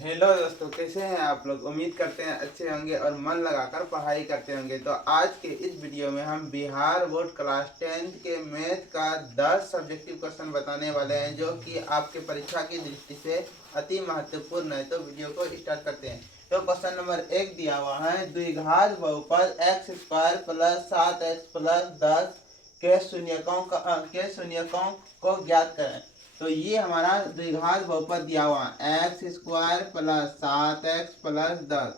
Hello दोस्तों, कैसे हैं आप लोग। उम्मीद करते हैं अच्छे होंगे और मन लगाकर पढ़ाई करते होंगे। तो आज के इस वीडियो में हम बिहार बोर्ड क्लास 10th के मैथ का 10 सब्जेक्टिव क्वेश्चन बताने वाले हैं, जो कि आपके परीक्षा की दृष्टि से अति महत्वपूर्ण है। तो वीडियो को स्टार्ट करते हैं। तो क्वेश्चन नंबर 1 दिया हुआ है, द्विघात बहुपद x² + 7x + 10 के शून्यकों को ज्ञात करें। तो ये हमारा द्विघात बहुपद दिया हुआ x² + 7x + 10।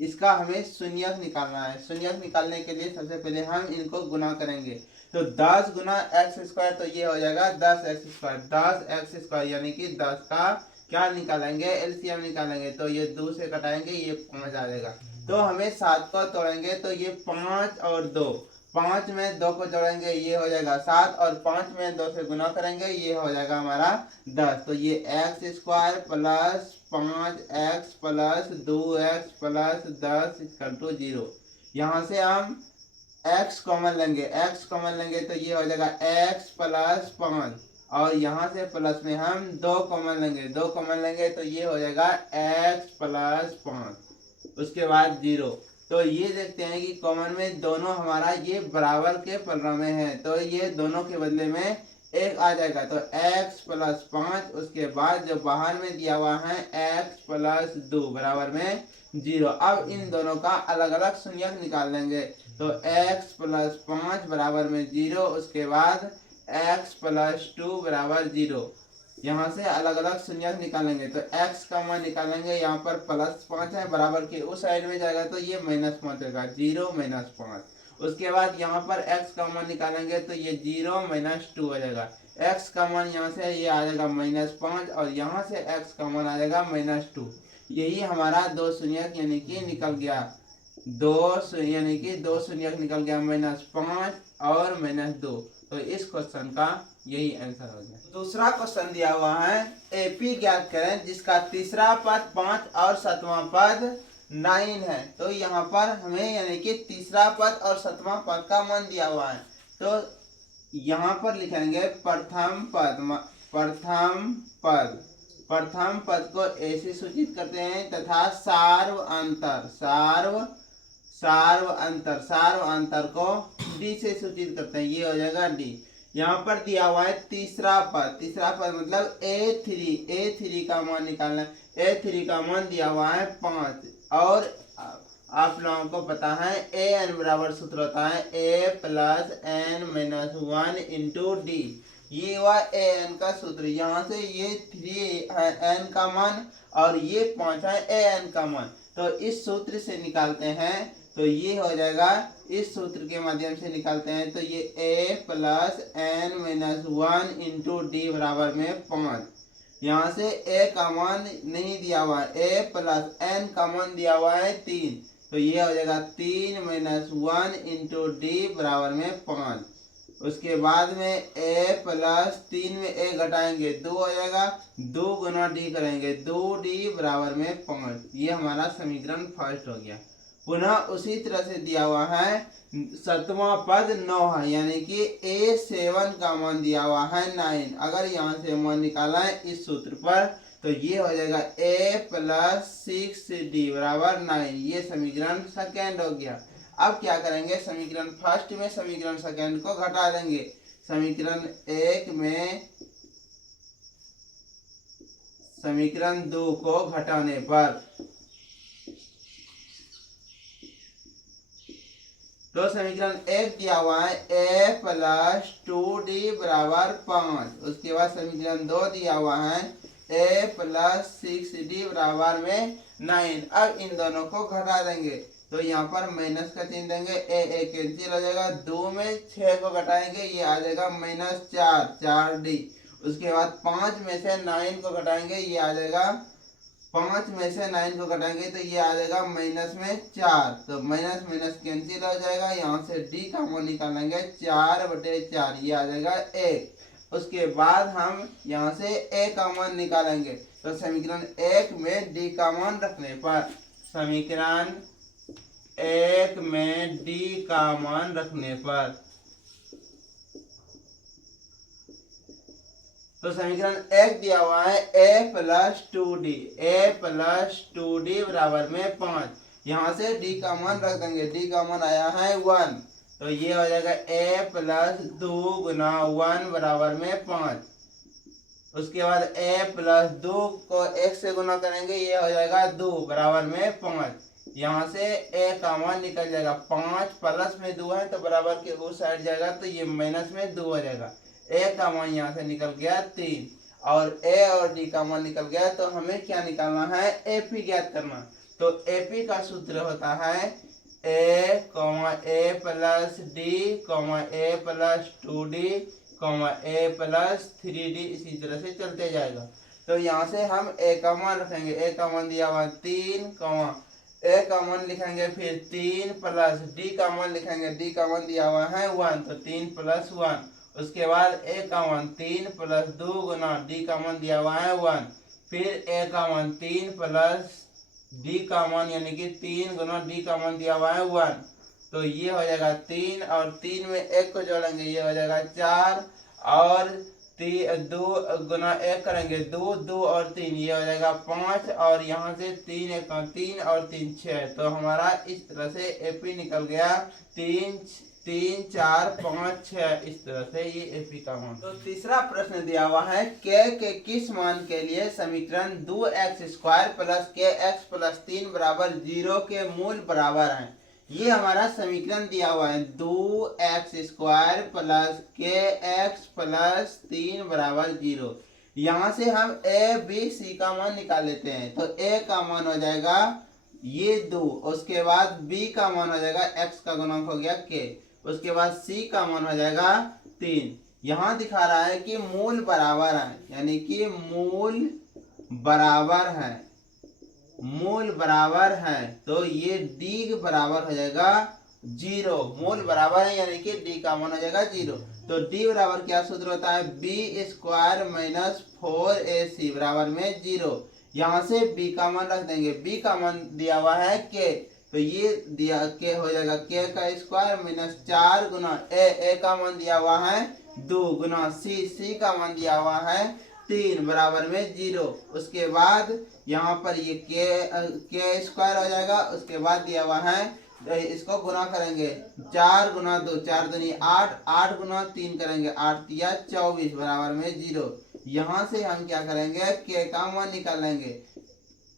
इसका हमें शून्यक निकालना है। शून्यक निकालने के लिए सबसे पहले हम इनको गुना करेंगे। तो 10 गुना x², तो ये हो जाएगा 10x²। 10x² यानी कि 10 का क्या निकालेंगे, एलसीएम निकालेंगे। तो ये 2 से कटाएंगे, ये 5 आ जाएगा। तो हमें 7 को तोड़ेंगे, तो ये 5 और 2, 5 में 2 को जोड़ेंगे, ये हो जाएगा 7, और 5 में 2 से गुना करेंगे, ये हो जाएगा हमारा 10। तो ये x² + 5x + 2x + 10 = 0। यहाँ से हम x कॉमन लेंगे, तो ये हो जाएगा x + 5, और यहाँ से प्लस में हम 2 कॉमन लेंगे, तो ये हो जाएगा x + 5। उसके बाद 0। तो ये देखते हैं कि कॉमन में दोनों हमारा ये बराबर के पलड़ा में है, तो ये दोनों के बदले में 1 आ जाएगा। तो x + 5, उसके बाद जो बाहर में दिया हुआ है x + 2 बराबर में 0। अब इन दोनों का अलग अलग शून्यक निकाल लेंगे। तो x + 5 बराबर में 0, उसके बाद x + 2 बराबर 0। यहाँ से अलग अलग शून्यक निकालेंगे। तो x का मान निकालेंगे, यहाँ पर +5 है, बराबर के उस साइड में जाएगा, तो ये -5 होगा, 0 - 5। उसके बाद यहाँ पर x का मान निकालेंगे, तो ये 0 - 2 हो जाएगा। x का मान यहाँ से ये आ जाएगा -5, और यहाँ से x का मान आ जाएगा -2। यही हमारा 2 शून्यक यानी कि निकल गया। 2 यानी कि 2 शून्यक निकल गया, -5 और -2। तो इस क्वेश्चन का यही आंसर हो गया। दूसरा क्वेश्चन दिया हुआ है, एपी ज्ञात करें जिसका तीसरा पद 5 और 7वां पद 9 है। तो यहाँ पर हमें यानी कि तीसरा पद और 7वां पद का मान दिया हुआ है। तो यहाँ पर लिखेंगे प्रथम पद को ए से सूचित करते हैं, तथा सार्व अंतर को डी से सूचित करते हैं, ये हो जाएगा डी। यहाँ पर दिया हुआ है तीसरा पद मतलब ए3 का मान निकालना है। ए3 का मान दिया हुआ है 5, और आप लोगों को पता है an बराबर सूत्र होता है a + n - 1 × d। ये हुआ an का सूत्र। यहाँ से ये 3 है n का मान, और ये 5 है an का मान। तो इस सूत्र से निकालते हैं, तो ये हो जाएगा, इस सूत्र के माध्यम से निकालते हैं, तो ये a + n - 1 × d बराबर में 5। यहाँ से a का मान नहीं दिया हुआ है, a + n का मान दिया हुआ है 3। तो ये हो जाएगा 3 - 1 × d बराबर में 5। उसके बाद में a + 3 में a घटाएंगे, 2 हो जाएगा, 2 गुना d करेंगे, 2d बराबर में 5। ये हमारा समीकरण फर्स्ट हो गया। पुनः उसी तरह से दिया हुआ है 7वां पद 9 है, यानी कि a7 का मान दिया हुआ है 9। अगर यहाँ से मान निकाला है इस सूत्र पर, तो ये हो जाएगा a + 6d बराबर 9। ये समीकरण सेकेंड हो गया। अब क्या करेंगे, समीकरण फर्स्ट में समीकरण सेकेंड को घटा देंगे। समीकरण 1 में समीकरण 2 को घटाने पर, तो समीकरण 1 दिया हुआ है a + 2d बराबर 5। उसके बाद समीकरण 2 दिया हुआ है a + 6d बराबर में 9। अब इन दोनों को घटा देंगे, तो यहाँ पर माइनस का चिन्ह देंगे, a कैंसिल हो जाएगा, 2 में 6 को घटाएंगे, ये आ जाएगा -4d। उसके बाद 5 में से 9 को घटाएंगे, ये आ जाएगा, 5 में से 9 को घटाएंगे, तो ये आ जाएगा -4। तो माइनस कैंसिल हो जाएगा, यहाँ से d का मान निकालेंगे, 4/4, ये आ जाएगा 1। उसके बाद हम यहाँ से a का मान निकालेंगे। तो समीकरण 1 में d का मान रखने पर, समीकरण 1 में d का मान रखने पर तो समीकरण एक दिया हुआ है a+2d बराबर में 5। यहाँ से d का मान रख देंगे, d का मान आया है 1, तो ये हो जाएगा a+2 गुना 1 बराबर में 5। उसके बाद a+2 को 1 से गुना करेंगे, ये हो जाएगा 2 बराबर में 5। यहाँ से a का मान निकल जाएगा 5, प्लस में 2 है तो बराबर के उस साइड जाएगा तो ये माइनस में 2 हो जाएगा। a का मान यहाँ से निकल गया 3 और a और d का मान निकल गया। तो हमें क्या निकालना है, AP ज्ञात करना। तो AP का सूत्र होता है a+d, a+2d, a+3d, इसी तरह से चलते जाएगा। तो यहाँ से हम a का मान रखेंगे, a का मान दिया हुआ 3, a का मान लिखेंगे फिर 3 प्लस d का मान लिखेंगे, d का मान दिया हुआ है 1, तो 3 + 1। उसके बाद a का मान 3 + 2 गुना d का मान दिया हुआ है 1, फिर a का मान 3 प्लस d का मान यानी कि 3 गुना d का मान दिया हुआ है 1, तो ये हो जाएगा 3 और 3 में 1 को जोड़ेंगे, ये हो जाएगा 4 और 2 गुना 1 करेंगे 2, 2 और 3 ये हो जाएगा 5 और यहाँ से 3 1 3 और 3 6। तो हमारा इस तरह से AP निकल गया 3 3 4 5 6, इस तरह से ये AP का मान। तो तीसरा प्रश्न दिया हुआ है के किस मान के लिए समीकरण 2x² + kx + 3 बराबर 0 के मूल बराबर हैं। ये हमारा समीकरण दिया हुआ है 2x² + kx + 3 बराबर 0। यहाँ से हम a b c का मान निकाल लेते हैं। तो a का मान हो जाएगा ये 2, उसके बाद b का मान हो जाएगा x का गुणक हो गया k, उसके बाद c का मान हो जाएगा 3। यहाँ दिखा रहा है कि मूल बराबर है, यानी कि मूल बराबर है, मूल बराबर है, तो ये d बराबर हो जाएगा 0। मूल बराबर है यानी कि d का मान हो जाएगा 0। तो d बराबर क्या सूत्र होता है, b² - 4ac बराबर में 0। यहाँ से b का मान रख देंगे, b का मान दिया हुआ है k, तो ये दिया k हो जाएगा k² - 4 गुना a का मान दिया हुआ है 2 गुना c का मान दिया हुआ है 3 बराबर में 0। उसके बाद यहाँ पर ये k² हो जाएगा। उसके बाद दिया हुआ है, इसको गुना करेंगे 4 गुना 2 4 दूनी 8, 8 गुना 3 करेंगे 8 तिया 24 बराबर में 0। यहाँ से हम क्या करेंगे, k का मान निकाल लेंगे,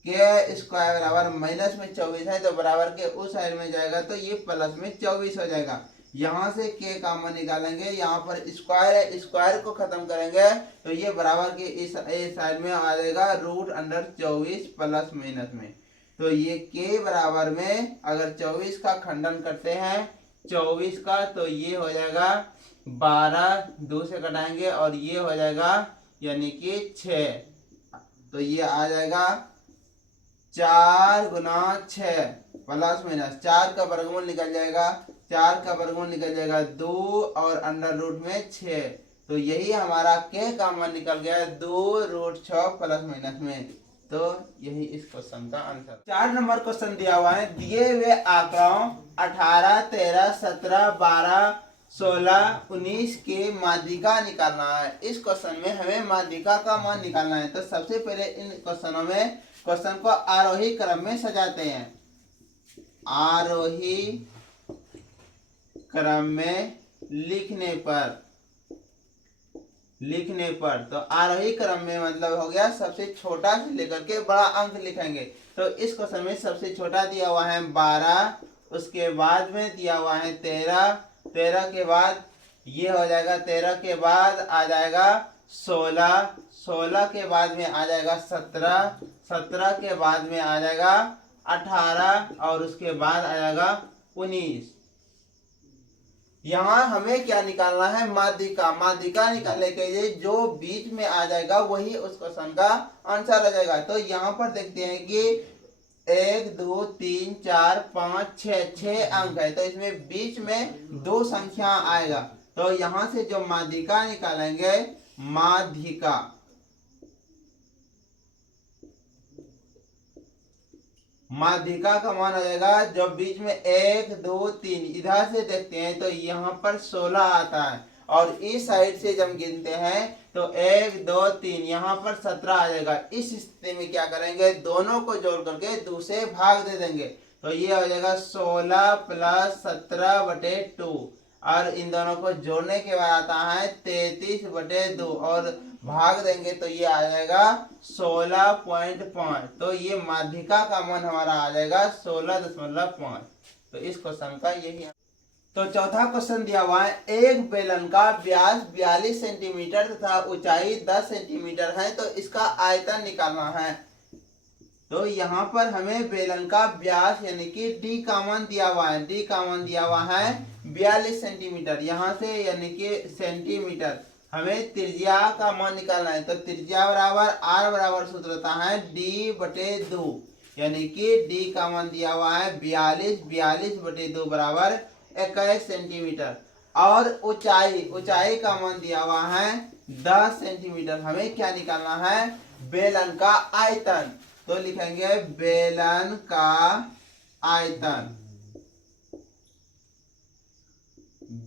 k² बराबर माइनस में 24 है तो बराबर के उस साइड में जाएगा तो ये प्लस में 24 हो जाएगा। यहाँ से k का मान निकालेंगे, यहाँ पर स्क्वायर है, स्क्वायर को खत्म करेंगे तो ये बराबर के इस साइड में आ जाएगा √24 प्लस माइनस में। तो ये k बराबर में अगर 24 का खंडन करते हैं 24 का, तो ये हो जाएगा 12, 2 से घटाएंगे और ये हो जाएगा यानी कि 6, तो ये आ जाएगा 4 गुना 6 प्लस माइनस 4 का वर्गमूल निकल जाएगा, 4 का वर्गमूल निकल जाएगा 2 और अंडर रूट में 6, तो यही हमारा k का मान निकल गया 2√6 प्लस माइनस में। तो यही इस क्वेश्चन का आंसर। 4 नंबर क्वेश्चन दिया हुआ है, दिए हुए आंकड़ों 18 13 17 12 16 19 के माध्यिका निकालना है। इस क्वेश्चन में हमें माध्यिका का मान निकालना है। तो सबसे पहले इन क्वेश्चनों में क्वेश्चन को आरोही क्रम में सजाते हैं। आरोही क्रम में लिखने पर तो आरोही क्रम में मतलब हो गया सबसे छोटा से लेकर के बड़ा अंक लिखेंगे। तो इस क्वेश्चन में सबसे छोटा दिया हुआ है 12, उसके बाद में दिया हुआ है 13, 13 के बाद ये हो जाएगा, 13 के बाद आ जाएगा 16, 16 के बाद में आ जाएगा 17, 17 के बाद में आ जाएगा 18 और उसके बाद आ जाएगा 19। यहाँ हमें क्या निकालना है, माध्यिका। माध्यिका निकालने के लिए जो बीच में आ जाएगा वही उस क्वेश्चन का आंसर आ जाएगा। तो यहाँ पर देखते हैं कि 1 2 3 4 5 6 अंक है, तो इसमें बीच में 2 संख्या आएगा। तो यहाँ से जो माध्यिका निकालेंगे, माध्यिका का मान आ जाएगा जो बीच में 1 2 3, इधर से देखते हैं तो यहाँ पर 16 आता है और इस साइड से जब गिनते हैं तो 1 2 3 यहाँ पर 17 आ जाएगा। इस स्थिति में क्या करेंगे, दोनों को जोड़ करके 2 से भाग दे देंगे। तो ये हो जाएगा 16 प्लस 17/2 और इन दोनों को जोड़ने के बाद आता है 33/2 और भाग देंगे तो ये आ जाएगा 16.5। तो ये माध्यिका का मान हमारा आ जाएगा 16.5। तो इस क्वेश्चन का यही। तो चौथा क्वेश्चन दिया हुआ है, एक बेलन का व्यास 42 सेंटीमीटर तथा ऊंचाई 10 सेंटीमीटर है, तो इसका आयतन निकालना है। तो यहाँ पर हमें बेलन का व्यास यानी कि डी का मान दिया हुआ है, डी का मान दिया हुआ है 42 सेंटीमीटर, यहाँ से यानी कि सेंटीमीटर। हमें त्रिज्या का मान निकालना है, तो त्रिज्या बराबर आर बराबर सूत्र होता है d/2, यानी कि डी का मान दिया हुआ है 42/2 बराबर 21 सेंटीमीटर। और ऊंचाई का मान दिया हुआ है 10 सेंटीमीटर। हमें क्या निकालना है, बेलन का आयतन। तो लिखेंगे बेलन का आयतन,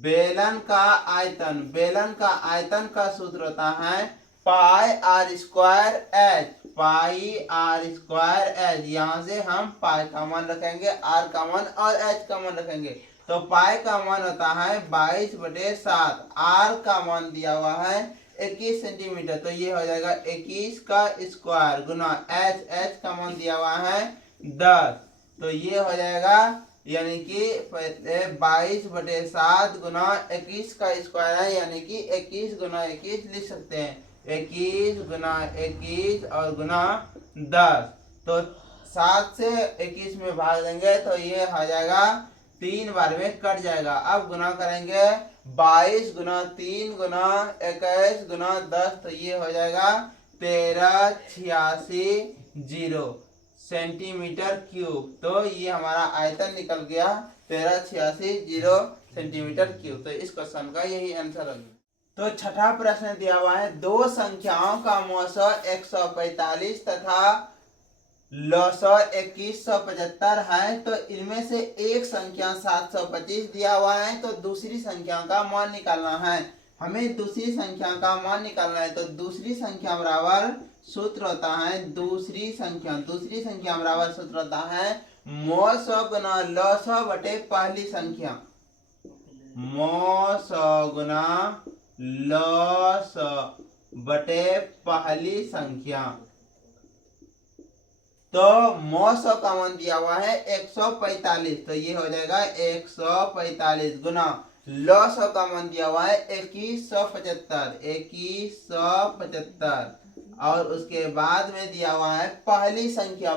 बेलन का आयतन, बेलन का आयतन का सूत्र होता है pi r square h, pi r square h. यहाँ से हम पाई का मान रखेंगे, आर का मान और एच का मान रखेंगे। तो पाई का मान होता है 22/7, आर का मान दिया हुआ है 21 सेंटीमीटर, तो ये हो जाएगा 21 का स्क्वायर गुना एच, एच का मान दिया हुआ है 10, तो ये हो जाएगा यानी कि 22/7 गुना 21 का स्क्वायर है, यानी कि 21 गुना 21 लिख सकते हैं, 21 गुना 21 और गुना 10। तो 7 से 21 में भाग देंगे तो ये हो जाएगा 3 बार में कट जाएगा। अब गुना करेंगे 22 गुना 3 गुना 21 गुना 10, तो ये हो जाएगा 1386 सेंटीमीटर क्यूब। तो ये हमारा आयतन निकल गया 1386 सेंटीमीटर क्यूब। तो इस क्वेश्चन का यही आंसर होगा। तो छठा प्रश्न दिया हुआ है, दो संख्याओं का मौसा 145 तथा लौसा 2175 है, तो इनमें से एक संख्या 725 दिया हुआ है, तो दूसरी संख्या का मान निकालना है। हमें दूसरी संख्या का मान निकालना है, तो दूसरी संख्या बराबर सूत्र होता है, दूसरी संख्या बराबर सूत्र होता है मौसा गुना लौसा बटे पहली संख्या, मौसा गुना लौसा बटे पहली संख्या। तो मौसा का मान दिया हुआ है 145, तो ये हो जाएगा 145 गुना लौसा का मान दिया हुआ है 2175, और उसके बाद में दिया हुआ है पहली संख्या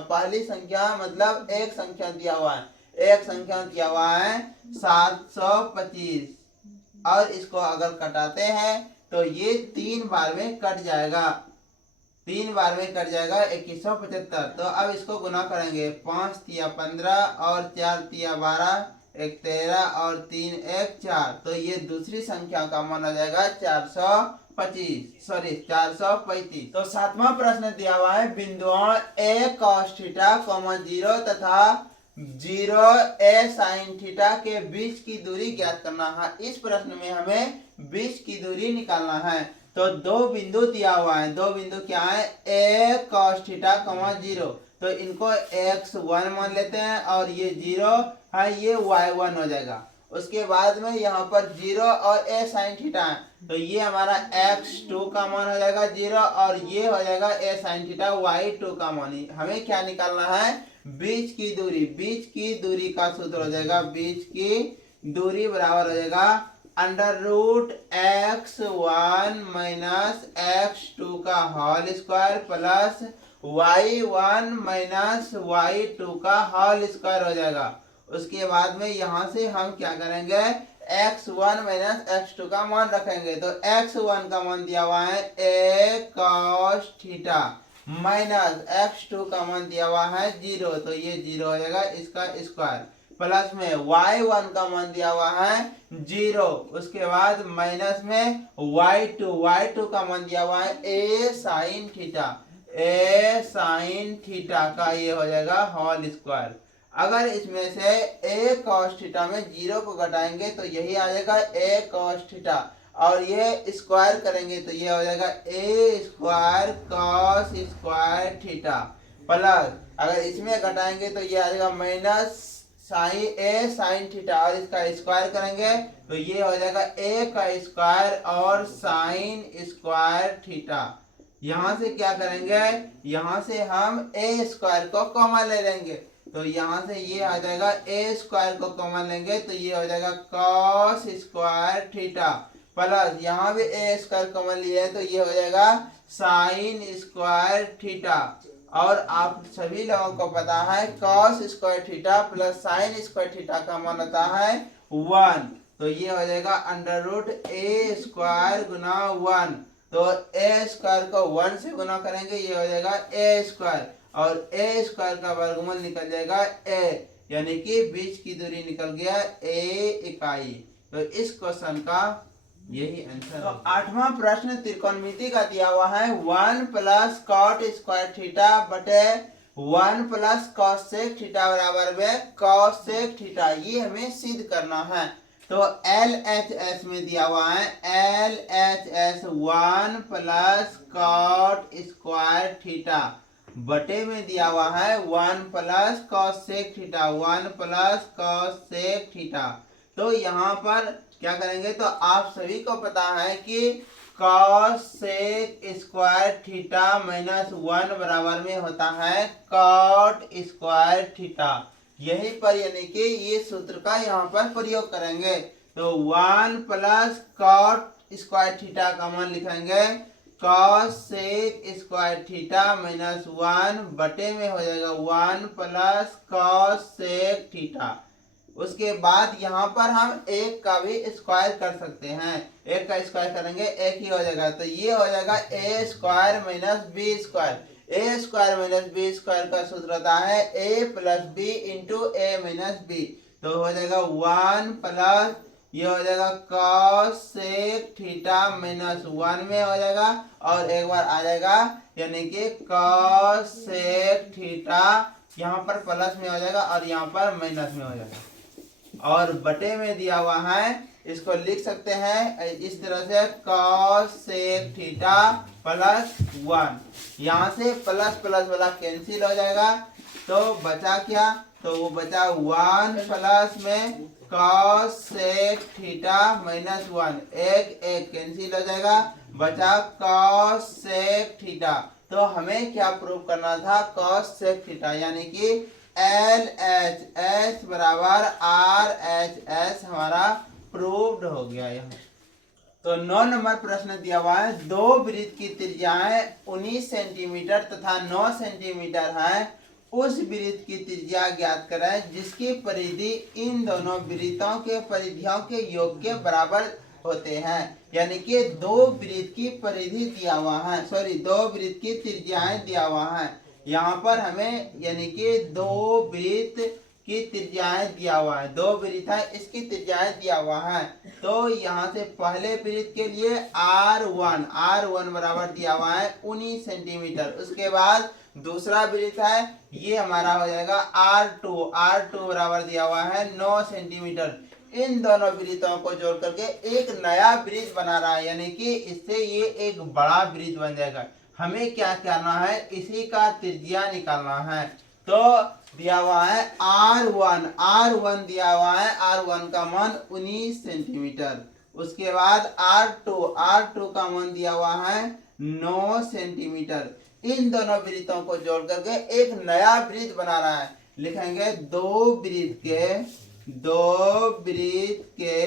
मतलब एक संख्या दिया हुआ है, एक संख्या दिया हुआ है 725, और इसको अगर कटाते हैं तो ये 3 बार में कट जाएगा, 3 बार में कट जाएगा 2175। तो अब इसको गुना करेंगे, 5 तिया 15 और 4 तिया 12, 1 13 और 3 1 4, तो ये दूसरी संख्या का मान हो जाएगा 435। तो सातवां प्रश्न दिया हुआ है, बिंदुओं a cos θ, 0 तथा 0 a sin θ के बीच की दूरी ज्ञात करना है। इस प्रश्न में हमें बीच की दूरी निकालना है। तो दो बिंदु दिया हुआ है, दो बिंदु क्या है, a cos θ, 0, तो इनको x1 मान लेते हैं और ये 0 है, ये y1 हो जाएगा। उसके बाद में यहाँ पर 0 और a sin θ है, तो ये हमारा x2 का मान हो जाएगा 0 और ये हो जाएगा a sin θ y2 का मान। हमें क्या निकालना है, बीच की दूरी, बीच की दूरी का सूत्र हो जाएगा, बीच की दूरी बराबर हो जाएगा √x1 माइनस x2 का whole square plus y1 minus y2 का होल स्क्वायर हो जाएगा। उसके बाद में यहाँ से हम क्या करेंगे, x1 माइनस x2 का मान रखेंगे। तो x1 का मान दिया हुआ है a cos θ माइनस x2 का मान दिया हुआ है 0, तो ये 0 हो जाएगा, इसका स्क्वायर प्लस में y1 का मान दिया हुआ है 0, उसके बाद माइनस में y2 का मान दिया हुआ है a sin θ का ये हो जाएगा होल स्क्वायर। अगर इसमें से a cos θ में 0 को घटाएंगे तो यही आ जाएगा a cos θ, और ये स्क्वायर करेंगे तो ये हो जाएगा a square cos square theta plus अगर इसमें घटाएंगे तो ये आ जाएगा माइनस साइन थीटा और इसका स्क्वायर करेंगे तो ये हो जाएगा ए का स्क्वायर और साइन स्क्वायर थीटा। यहाँ से क्या करेंगे, यहाँ से हम ए स्क्वायर को कॉमन ले लेंगे तो यहाँ से ये आ जाएगा ए स्क्वायर को कॉमन लेंगे तो ये हो जाएगा कॉस स्क्वायर थीटा प्लस यहाँ भी ए स्क्वायर कॉमन लिया है तो ये हो जाएगा साइन स्क्वायर थीटा। और आप सभी लोगों को पता है cos square theta plus sine square theta का मान होता है 1 तो ये हो जाएगा अंडर रूट ए स्क्वायर गुना 1 तो ए स्क्वायर को 1 से गुना करेंगे ये हो जाएगा ए स्क्वायर और ए स्क्वायर का वर्गमूल निकल जाएगा ए यानी कि बीच की दूरी निकल गया ए इकाई। तो इस क्वेश्चन का यही आंसर। तो 8वां प्रश्न त्रिकोणमिति का दिया हुआ है 1 प्लस कॉट स्क्वायर थीटा बटे 1 प्लस कॉस सेक थीटा बराबर में कॉस सेक थीटा ये हमें सिद्ध करना है। तो LHS में दिया हुआ है LHS 1 plus cot square theta बटे में दिया हुआ है 1 plus cosec theta 1 plus cosec theta. तो यहाँ पर क्या करेंगे तो आप सभी को पता है कि cosec square theta minus 1 बराबर में होता है कॉट स्क्वायर थीटा। यही पर यानी कि ये सूत्र का यहाँ पर प्रयोग करेंगे तो 1 प्लस कॉट स्क्वायर थीटा का मान लिखेंगे cosec square theta minus 1 बटे में हो जाएगा 1 प्लस कॉस सेक थीटा। उसके बाद यहाँ पर हम एक का भी स्क्वायर कर सकते हैं, एक का स्क्वायर करेंगे एक ही हो जाएगा तो ये हो जाएगा a square minus B square. A square minus B square का सूत्र होता है ए प्लस बी इंटू ए माइनस बी तो हो जाएगा 1 प्लस ये हो जाएगा कॉस सेक थीटा माइनस 1 में हो जाएगा और एक बार आ जाएगा यानी कि कॉस सेक थीटा यहाँ पर प्लस में हो जाएगा और यहाँ पर माइनस में हो जाएगा और बटे में दिया हुआ है इसको लिख सकते हैं इस तरह से कॉस सेक थीटा प्लस 1 यहाँ से प्लस प्लस वाला कैंसिल हो जाएगा तो बचा क्या तो वो बचा 1 प्लस में कॉस सेक थीटा माइनस 1 एक एक कैंसिल हो जाएगा बचा कॉस सेक थीटा। तो हमें क्या प्रूव करना था कॉस सेक थीटा यानी कि LHS बराबर RHS हमारा प्रूव्ड हो गया यहाँ। तो 9 नंबर प्रश्न दिया हुआ है दो वृत्त की त्रिज्याएं 19 सेंटीमीटर तथा 9 सेंटीमीटर है उस वृत्त की त्रिज्या ज्ञात करें जिसकी परिधि इन दोनों वृत्तों के परिधियों के योग के बराबर होते हैं। यानी कि दो वृत्त की परिधि दिया हुआ है दो वृत्त की त्रिज्याएं दिया हुआ है यहाँ पर हमें यानी कि दो वृत्त की त्रिज्याएं दिया हुआ है दो वृत्त है इसकी त्रिज्याएं दिया हुआ है तो यहाँ से पहले वृत्त के लिए R1 बराबर दिया हुआ है 19 सेंटीमीटर। उसके बाद दूसरा वृत्त है ये हमारा हो जाएगा R2 बराबर दिया हुआ है 9 सेंटीमीटर। इन दोनों वृत्तों को जोड़ करके एक नया वृत्त बना रहा है यानी कि इससे ये एक बड़ा वृत्त बन जाएगा। हमें क्या करना है इसी का त्रिज्या निकालना है तो दिया हुआ है R1 दिया हुआ है R1 का मान 19 सेंटीमीटर। उसके बाद R2 का मान दिया हुआ है 9 सेंटीमीटर। इन दोनों वृत्तों को जोड़ करके एक नया वृत्त बना रहा है लिखेंगे दो वृत्त के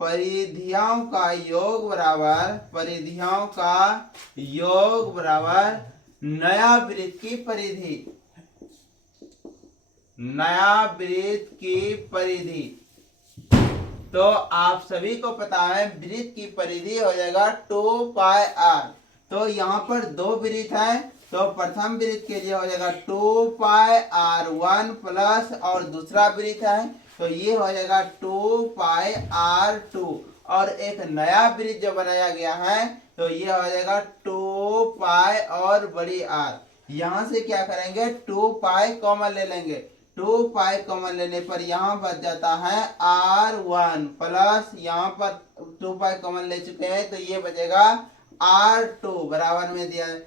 परिधियों का योग बराबर नया वृत्त की परिधि। तो आप सभी को पता है वृत्त की परिधि हो जाएगा 2πr। तो यहाँ पर दो वृत्त है तो प्रथम वृत्त के लिए हो जाएगा 2πr1 प्लस और दूसरा वृत्त है तो ये हो जाएगा 2πr2 और एक नया वृत्त जो बनाया गया है तो ये हो जाएगा 2π और बड़ी r। यहाँ से क्या करेंगे 2π कॉमन ले लेंगे 2 पाई कॉमन लेने पर यहाँ बच जाता है R1 प्लस यहाँ पर 2 पाई कॉमन ले चुके हैं तो ये बचेगा R2 बराबर में दिया है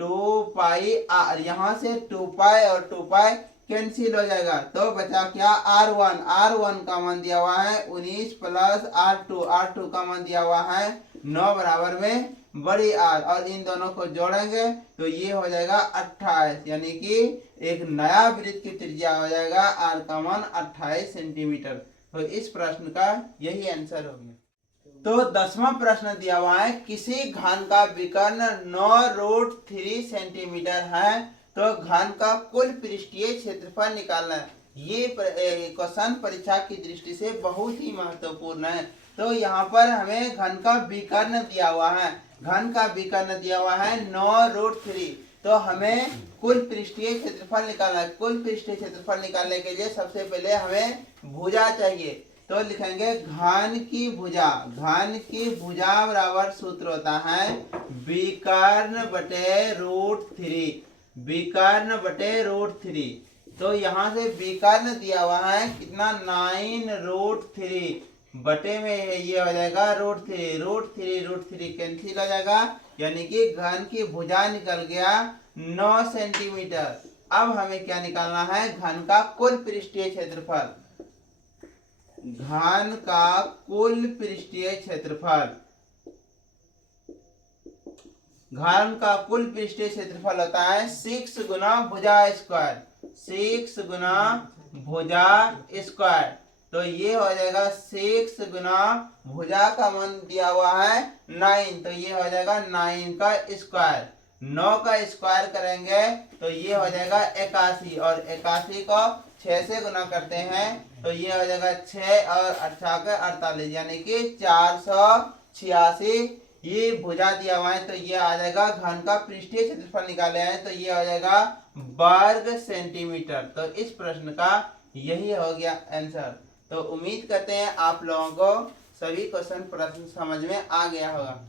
2 पाई R, यहाँ से 2 पाई और 2 पाई कैंसिल हो जाएगा तो बचा क्या R1 का मान दिया हुआ है 19 प्लस R2 का मान दिया हुआ है 9 बराबर में बड़ी R और इन दोनों को जोड़ेंगे तो ये हो जाएगा 28 यानी कि एक नया वृत्त की त्रिज्या हो जाएगा R का मान 28 सेंटीमीटर। तो इस प्रश्न का यही आंसर हो गया। तो 10वां प्रश्न दिया हुआ है किसी घन का विकर्ण 9√3 सेंटीमीटर है तो घन का कुल पृष्ठीय क्षेत्रफल निकालना है। ये क्वेश्चन परीक्षा की दृष्टि से बहुत ही महत्वपूर्ण है। तो यहाँ पर हमें घन का विकर्ण दिया हुआ है, घन का विकर्ण दिया हुआ है 9√3 तो हमें कुल पृष्ठीय क्षेत्रफल निकालना है। कुल पृष्ठीय क्षेत्रफल निकालने के लिए सबसे पहले हमें भुजा चाहिए तो लिखेंगे घन की भुजा बराबर सूत्र होता है विकर्ण बटे √3 तो यहाँ से विकर्ण दिया हुआ है कितना 9√3 बटे में ये हो जाएगा √3 कैंसिल हो जाएगा यानी कि घन की भुजा निकल गया 9 सेंटीमीटर। अब हमें क्या निकालना है घन का कुल पृष्ठीय क्षेत्रफल। घन का कुल पृष्ठीय क्षेत्रफल होता है 6 गुना भुजा स्क्वायर तो ये हो जाएगा 6 गुना भुजा का मान दिया हुआ है 9 तो ये हो जाएगा 9 का स्क्वायर 9 का स्क्वायर करेंगे तो ये हो जाएगा 81 और 81 को 6 से गुना करते हैं तो ये हो जाएगा 6 और 48 यानी कि 486। ये भुजा दिया हुआ है तो ये आ जाएगा घन का पृष्ठीय क्षेत्रफल निकाले हैं तो ये हो जाएगा वर्ग सेंटीमीटर। तो इस प्रश्न का यही हो गया आंसर। तो उम्मीद करते हैं आप लोगों को सभी क्वेश्चन प्रश्न समझ में आ गया होगा।